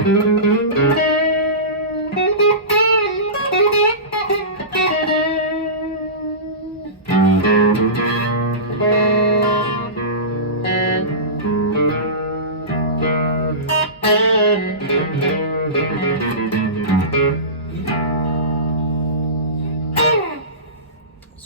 What's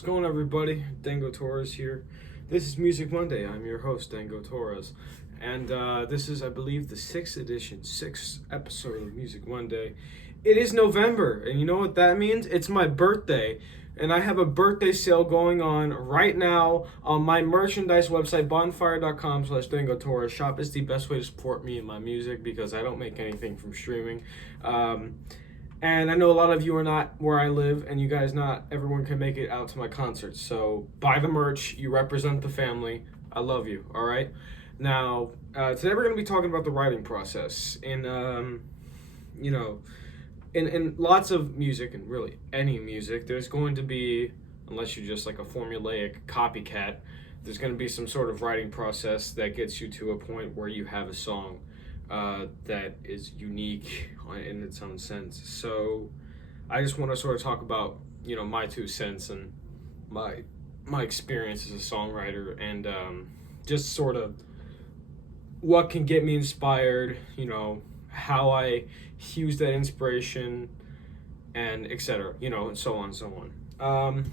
going on, everybody? Dango Torres here. This is Music Monday. I'm your host, Dango Torres. And this is, I believe, the 6th episode of Music Monday. It is November, and you know what that means? It's my birthday. And I have a birthday sale going on right now on my merchandise website, bonfire.com/Dango Torres. Shop is the best way to support me and my music because I don't make anything from streaming. And I know a lot of you are not where I live, and you guys not everyone can make it out to my concerts. So buy the merch. You represent the family. I love you. All right. Now today we're going to be talking about the writing process in in lots of music, and really any music. There's going to be, unless you're just like a formulaic copycat, there's going to be some sort of writing process that gets you to a point where you have a song that is unique in its own sense. So I just want to sort of talk about, my 2 cents and my experience as a songwriter, and just sort of what can get me inspired, how I use that inspiration, and etc., and so on and so on.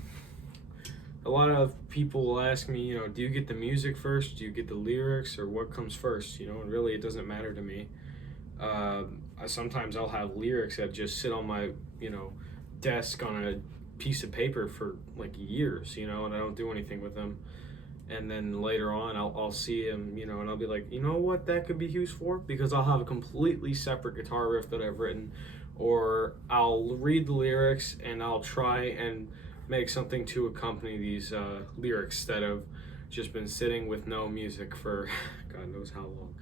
A lot of people will ask me, do you get the music first? Do you get the lyrics? Or what comes first? And really it doesn't matter to me. Sometimes I'll have lyrics that just sit on my, desk on a piece of paper for like years, and I don't do anything with them. And then later on I'll see them, and I'll be like, you know what that could be used for? Because I'll have a completely separate guitar riff that I've written, or I'll read the lyrics and I'll try and make something to accompany these lyrics that have just been sitting with no music for God knows how long.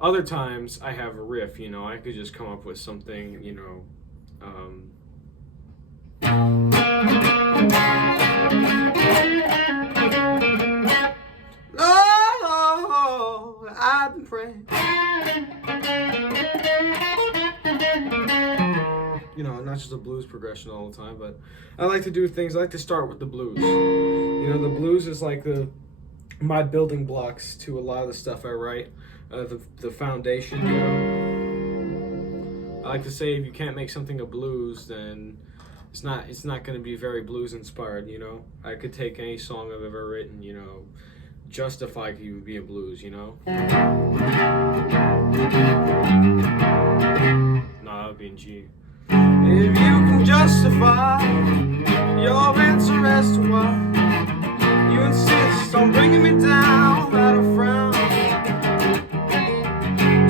Other times I have a riff, I could just come up with something, Oh, I've been praying. Not just a blues progression all the time, but I like to do things. I like to start with the blues. The blues is like my building blocks to a lot of the stuff I write. The foundation. I like to say if you can't make something a blues, then it's not going to be very blues inspired. I could take any song I've ever written. Justify could even be a blues. No, that would be in G. If you can justify your answer as to why you insist on bringing me down without a frown,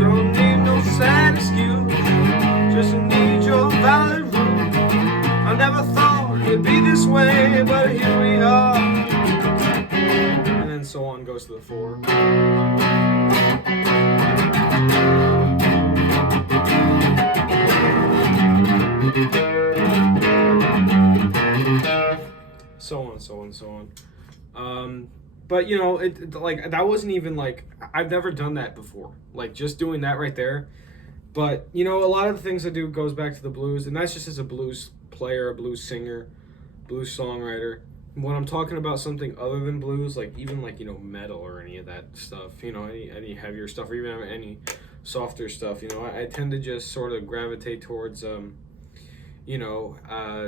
don't need no sad excuse, just need your valid rule. I never thought it'd be this way, but here we are. And then so on goes to the 4. So on. But it like that wasn't even like I've never done that before. Like just doing that right there. But a lot of the things I do goes back to the blues, and that's just as a blues player, a blues singer, blues songwriter. When I'm talking about something other than blues, like even like metal or any of that stuff, any heavier stuff, or even any softer stuff, I tend to just sort of gravitate towards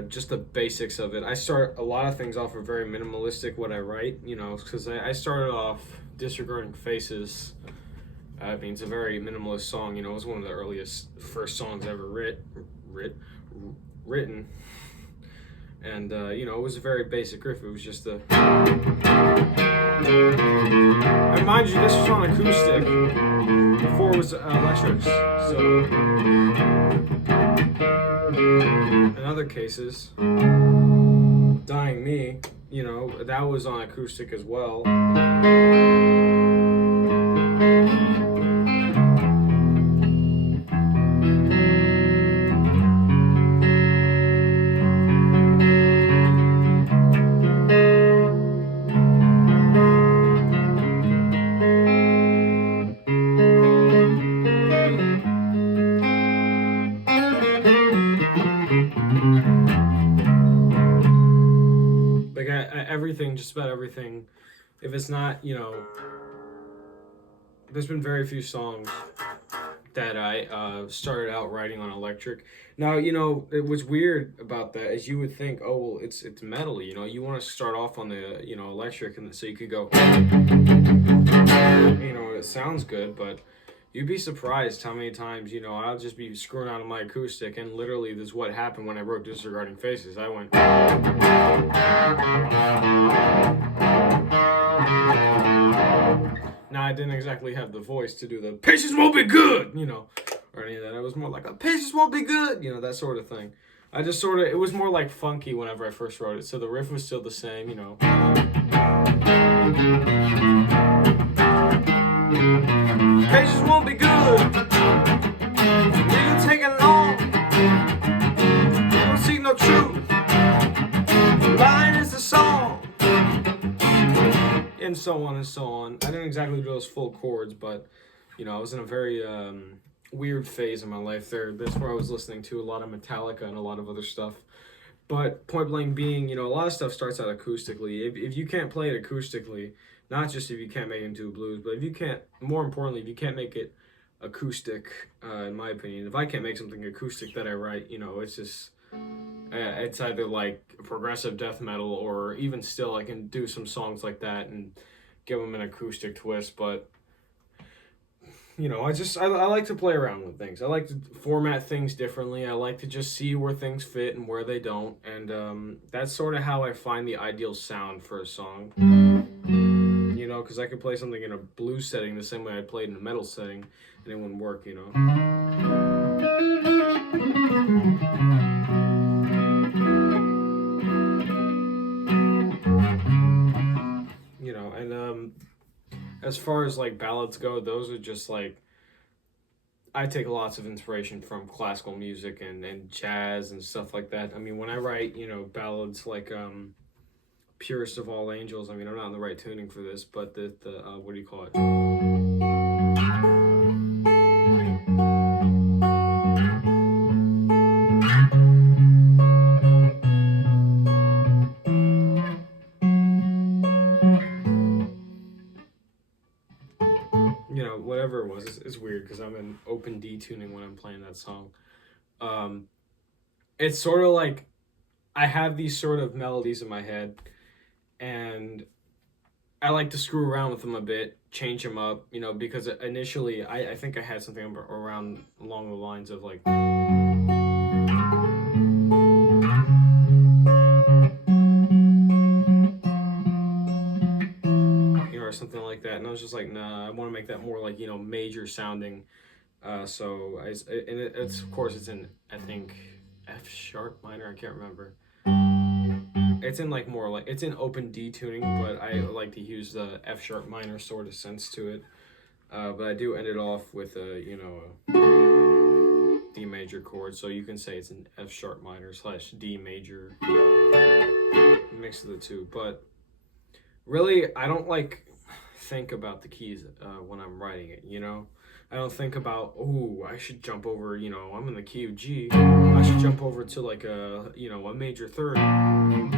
just the basics of it. I start a lot of things off of very minimalistic what I write, because I started off Disregarding Faces. I mean, it's a very minimalist song, it was one of the first songs ever written. And, it was a very basic riff. It was just a... And mind you, this was on acoustic before it was electric. So, in other cases, Dying Me, that was on acoustic as well. everything, if it's not, there's been very few songs that I started out writing on electric. Now, what's weird about that is you would think, oh, well, it's metal, you want to start off on the, electric, and so you could go, it sounds good, but you'd be surprised how many times, I'll just be screwing out of my acoustic, and literally this is what happened when I wrote Disregarding Faces. I went, now I didn't exactly have the voice to do the patience won't be good, or any of that. It was more like a patience won't be good, that sort of thing. I just sort of, it was more like funky whenever I first wrote it, so the riff was still the same, Patience won't be good. It'll take it long. You don't see no truth. Lying is the song. And so on and so on. I didn't exactly do those full chords, but I was in a very weird phase in my life there. That's where I was listening to a lot of Metallica and a lot of other stuff. But point blank being, a lot of stuff starts out acoustically. If you can't play it acoustically, not just if you can't make it into a blues, but if you can't, more importantly, if you can't make it acoustic, in my opinion, if I can't make something acoustic that I write, it's just, it's either like progressive death metal, or even still I can do some songs like that and give them an acoustic twist. But I like to play around with things. I like to format things differently. I like to just see where things fit and where they don't, and that's sort of how I find the ideal sound for a song. Because I could play something in a blues setting the same way I played in a metal setting, and it wouldn't work. And as far as like ballads go, those are just like, I take lots of inspiration from classical music and jazz and stuff like that. I mean, when I write, ballads like Purest of All Angels, I mean, I'm not in the right tuning for this, but the what do you call it? Whatever it was, it's weird because I'm in open D tuning when I'm playing that song. It's sort of like I have these sort of melodies in my head, and I like to screw around with them a bit, change them up, because initially I think I had something around along the lines of like, or something like that, and I was just like, nah, I want to make that more like, major sounding. So it's of course it's in, I think, F sharp minor, I can't remember. It's in like more like, it's in open D tuning, but I like to use the F sharp minor sort of sense to it. But I do end it off with a D major chord, so you can say it's an F sharp minor / D major, mix of the two. But really, I don't like think about the keys when I'm writing it. I don't think about, oh, I should jump over, I'm in the key of G. I should jump over to like a major third, and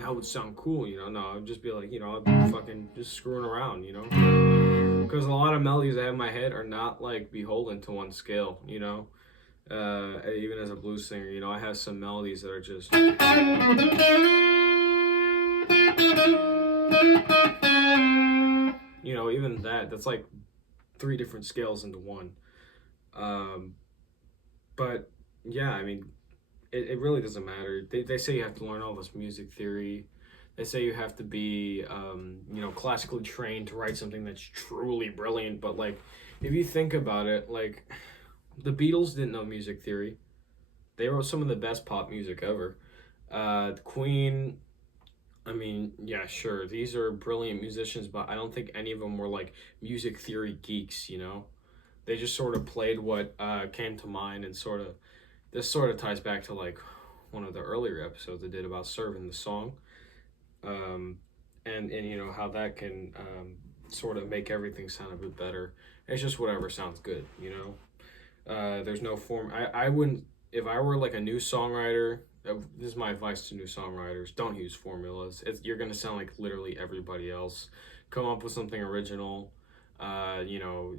that would sound cool, No, I'd just be like, I'm fucking just screwing around, Because a lot of melodies I have in my head are not like beholden to one scale, Even as a blues singer, I have some melodies that are just, even that's like 3 different scales into one. But yeah, I mean, it really doesn't matter. They say you have to learn all this music theory. They say you have to be, classically trained to write something that's truly brilliant. But like, if you think about it, like, the Beatles didn't know music theory. They wrote some of the best pop music ever. Queen, I mean, yeah, sure, these are brilliant musicians, but I don't think any of them were like music theory geeks, They just sort of played what came to mind, and this sort of ties back to like one of the earlier episodes I did about serving the song, and how that can sort of make everything sound a bit better. It's just whatever sounds good, There's no form. I wouldn't, if I were like a new songwriter, This is my advice to new songwriters: don't use formulas. You're gonna sound like literally everybody else. Come up with something original. You know,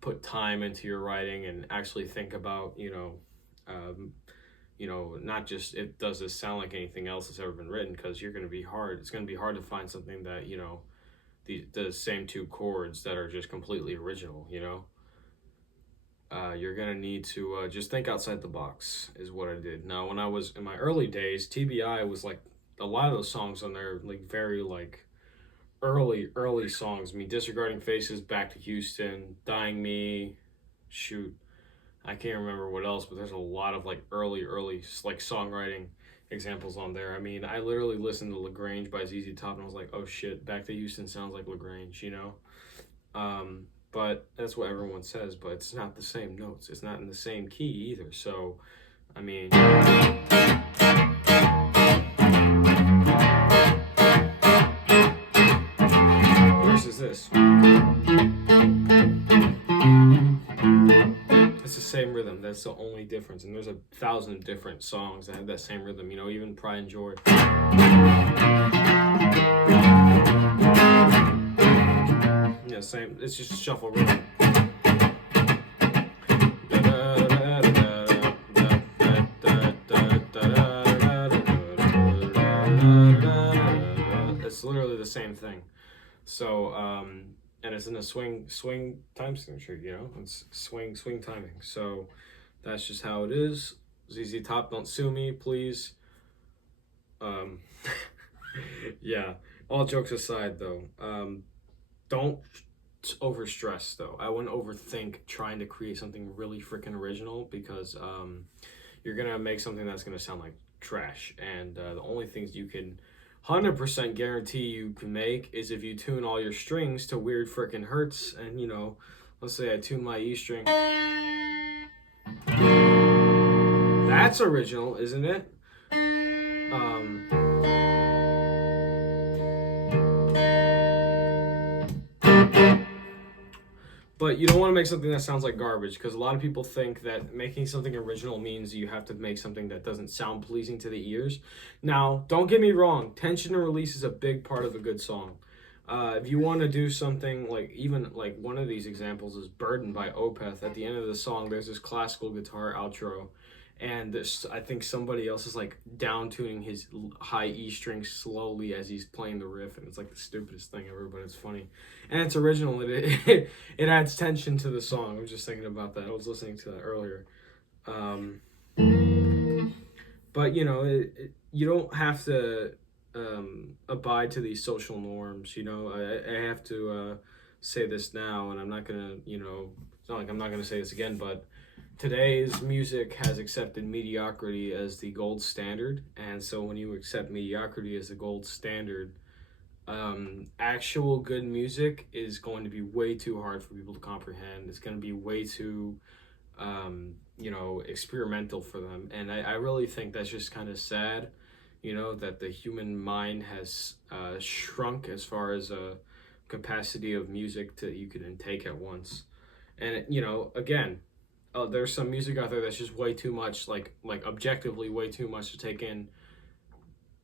put time into your writing and actually think about, um, not just it does this sound like anything else that's ever been written, because you're gonna be hard. It's gonna be hard to find something that, the same two chords that are just completely original. You're gonna need to just think outside the box, is what I did. Now, when I was in my early days, TBI was like a lot of those songs on there, like very like early songs. I mean, Disregarding Faces, Back to Houston, Dying Me, shoot, I can't remember what else, but there's a lot of like early like songwriting examples on there. I mean, I literally listened to Lagrange by ZZ Top and I was like, oh shit, Back to Houston sounds like Lagrange. But that's what everyone says, but it's not the same notes. It's not in the same key either. So, I mean, versus this. It's the same rhythm. That's the only difference. And there's 1,000 different songs that have that same rhythm. Even Pride and Joy. Yeah, same. It's just a shuffle rhythm. It's literally the same thing. So, and it's in a swing time signature. It's swing timing. So that's just how it is. ZZ Top, don't sue me, please. Yeah. All jokes aside, though, don't over stress. Though I wouldn't overthink trying to create something really freaking original, because you're gonna make something that's gonna sound like trash. And the only things you can 100% guarantee you can make is if you tune all your strings to weird freaking hertz. And let's say I tune my E string. That's original, isn't it? But you don't want to make something that sounds like garbage, because a lot of people think that making something original means you have to make something that doesn't sound pleasing to the ears. Now, don't get me wrong, tension and release is a big part of a good song. If you want to do something like, even like one of these examples is Burden by Opeth. At the end of the song, there's this classical guitar outro, and I think somebody else is like down tuning his high E string slowly as he's playing the riff, and it's like the stupidest thing ever, but it's funny, and it's original. It adds tension to the song. I was just thinking about that. I was listening to that earlier. But you don't have to abide to these social norms. I have to say this now, and I'm not gonna. It's not like I'm not gonna say this again, but today's music has accepted mediocrity as the gold standard. And so when you accept mediocrity as the gold standard, actual good music is going to be way too hard for people to comprehend. It's going to be way too experimental for them. And I really think that's just kind of sad, that the human mind has shrunk as far as a capacity of music to you can intake at once. And again, there's some music out there that's just way too much, like objectively way too much to take in.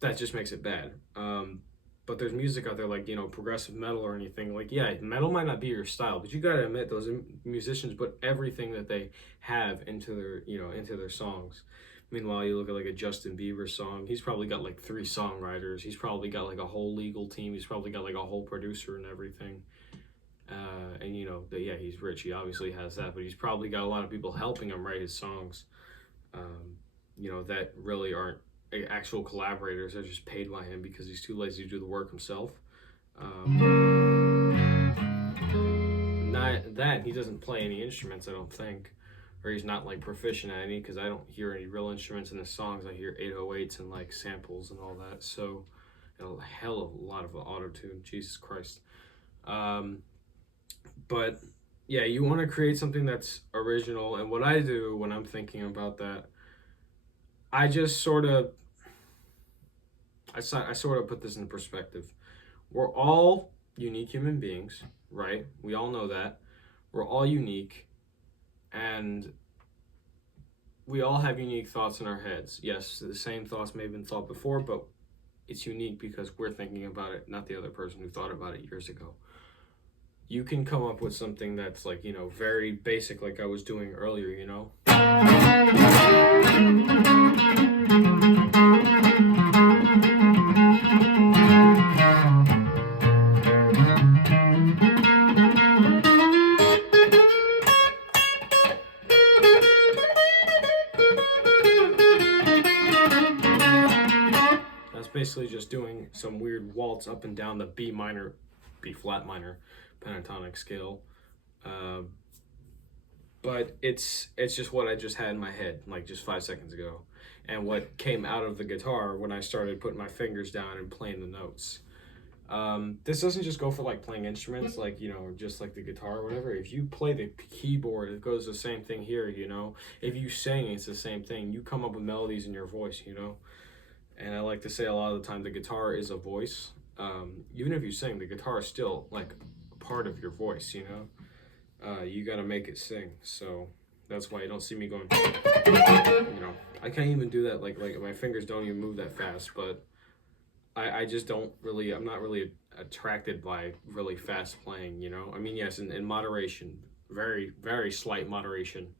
That just makes it bad. But there's music out there like progressive metal or anything. Like, yeah, metal might not be your style, but you gotta admit those musicians put everything that they have into their songs. Meanwhile, you look at like a Justin Bieber song. He's probably got like 3 songwriters. He's probably got like a whole legal team. He's probably got like a whole producer and everything. And yeah, he's rich. He obviously has that, but he's probably got a lot of people helping him write his songs. That really aren't actual collaborators. They're just paid by him because he's too lazy to do the work himself. Not that he doesn't play any instruments, I don't think, or he's not like proficient at any, because I don't hear any real instruments in his songs. I hear 808s and like samples and all that. So a hell of a lot of auto tune. Jesus Christ. But yeah, you want to create something that's original. And what I do when I'm thinking about that, I just sort of put this in perspective. We're all unique human beings, right? We all know that. We're all unique. And we all have unique thoughts in our heads. Yes, the same thoughts may have been thought before, but it's unique because we're thinking about it, not the other person who thought about it years ago. You can come up with something that's like, very basic, like I was doing earlier. That's basically just doing some weird waltz up and down the B flat minor pentatonic scale. But it's just what I just had in my head, like just 5 seconds ago, and what came out of the guitar when I started putting my fingers down and playing the notes. This doesn't just go for like playing instruments, like, just like the guitar or whatever. If you play the keyboard, it goes the same thing here, If you sing, it's the same thing. You come up with melodies in your voice, And I like to say a lot of the time the guitar is a voice. Even if you sing, the guitar is still like a part of your voice, You gotta make it sing. So that's why you don't see me going, I can't even do that. Like my fingers don't even move that fast, but I just I'm not really attracted by really fast playing, I mean, yes, in moderation, very, very slight moderation,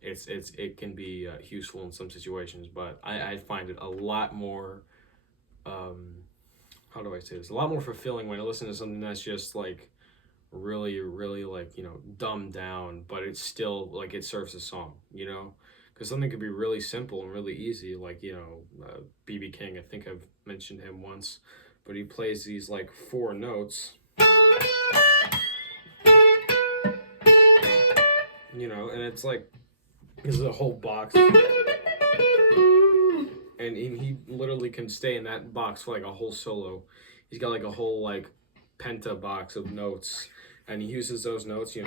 it can be useful in some situations, but I find it a lot more, how do I say this? A lot more fulfilling when I listen to something that's just like really, really like, dumbed down, but it's still like it serves a song, Because something could be really simple and really easy, like, B.B. King, I think I've mentioned him once, but he plays these like 4 notes, and it's like, this is a whole box, and he literally can stay in that box for like a whole solo. He's got like a whole like penta box of notes, and he uses those notes, and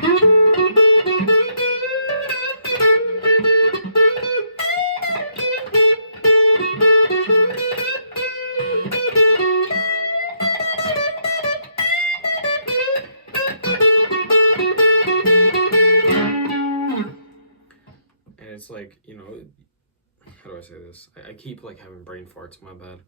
it's like, how do I say this? I keep like having brain farts, my bad.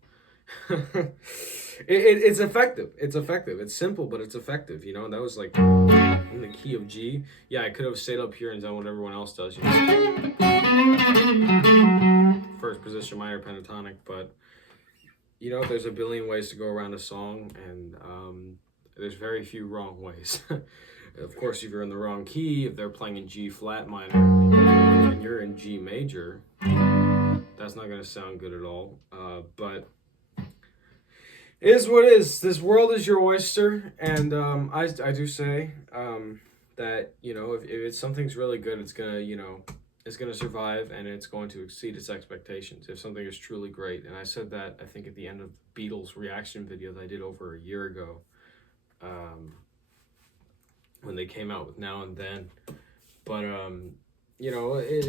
It's effective. It's effective. It's simple, but it's effective, And that was like in the key of G. Yeah, I could have stayed up here and done what everyone else does, First position minor pentatonic, but there's a billion ways to go around a song, and there's very few wrong ways. Of course, if you're in the wrong key, if they're playing in G flat minor and you're in G major, that's not going to sound good at all. But it is what it is. This world is your oyster, and I do say that if something's really good, it's gonna survive, and it's going to exceed its expectations. If something is truly great, and I said that I think at the end of Beatles reaction video that I did over a year ago, when they came out with Now and Then, but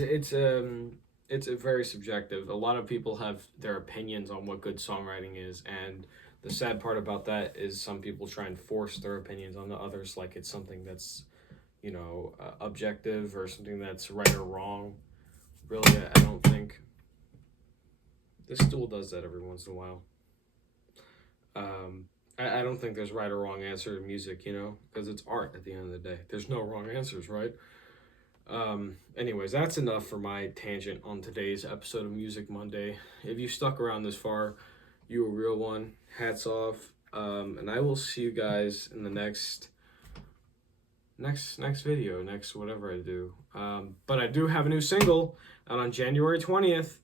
it's a very subjective. A lot of people have their opinions on what good songwriting is, and the sad part about that is some people try and force their opinions on the others like it's something that's, objective or something that's right or wrong. Really, I don't think. This stool does that every once in a while. I don't think there's right or wrong answer to music, because it's art at the end of the day. There's no wrong answers, right? Anyways, that's enough for my tangent on today's episode of Music Monday. If you stuck around this far, you a real one. Hats off. And I will see you guys in the next video, next whatever I do. But I do have a new single out on January 20th.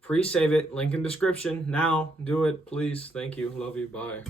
Pre-save it, link in description. Now, do it, please. Thank you. Love you. Bye.